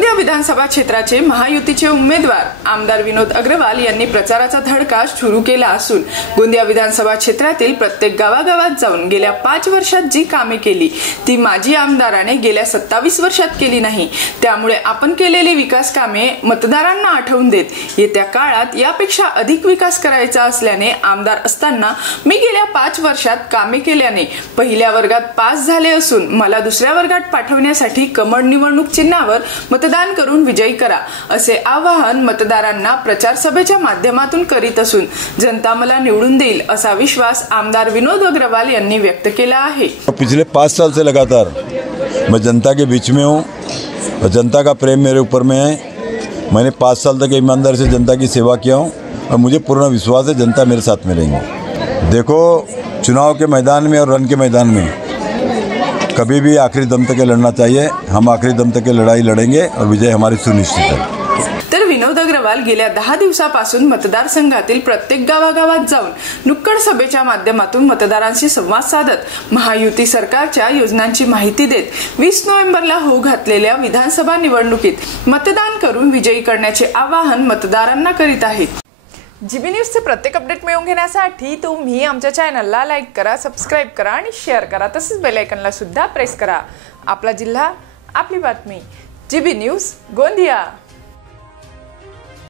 गोंदिया विधानसभा क्षेत्राचे महायुतीचे उमेदवार आमदार विनोद अग्रवाल यांनी प्रचाराचा धडका सुरू केला असून गोंदिया विधानसभा क्षेत्रातील प्रत्येक गावागावात जाऊन गेल्या 5 वर्षात जी कामे केली ती माजी आमदाराने गेल्या 27 वर्षात केली नाही। त्यामुळे आपण केलेली विकास कामे मतदारांना आठवून देत येत्या काळात यापेक्षा अधिक विकास करायचा असल्याने आमदार असताना मी गेल्या 5 वर्षात कामे केल्याने पहिल्या वर्गात पास झाले असून मला दुसऱ्या वर्गात पाठवण्यासाठी कमळ निवडणूक चिन्हावर मतदान करून विजयी करा असे आवाहन मतदारांना प्रचार सभेच्या माध्यमातून करीत असून जनता मला निवडून देईल असा विश्वास आमदार विनोद अग्रवाल यांनी व्यक्त केला आहे। पिछले 5 साल से लगातार मैं जनता के बीच में हूँ और जनता का प्रेम मेरे ऊपर में है। मैंने 5 साल तक ईमानदारी से जनता की सेवा किया हूँ और मुझे पूर्ण विश्वास है जनता मेरे साथ में रहेंगे। देखो, चुनाव के मैदान में और रण के मैदान में कभी भी आखिरी दम तक लड़ना चाहिए। हम आखिरी दम तक लड़ाई लड़ेंगे और विजय हमारी सुनिश्चित है। तर विनोद अग्रवाल गेल्या 10 दिवसापासून मतदारसंघातील प्रत्येक गावागावात जाऊन नुक्कड सभेच्या माध्यमातून मतदारांशी संवाद साधत महायुती सरकारच्या योजनांची माहिती देत 20 नोव्हेंबरला होऊ घातलेल्या विधानसभा निवडणुकीत मतदान करून विजयी करण्याचे आवाहन मतदारांना करीत आहेत। जीबी न्यूजचे प्रत्येक अपडेट मिळवून घेण्यासाठी तुम्ही आमच्या चॅनलला लाईक करा, सबस्क्राइब करा आणि शेअर करा। तसेच बेल आयकॉनला सुद्धा प्रेस करा। आपला जिल्हा, आपली बातमी। GB news Gondia.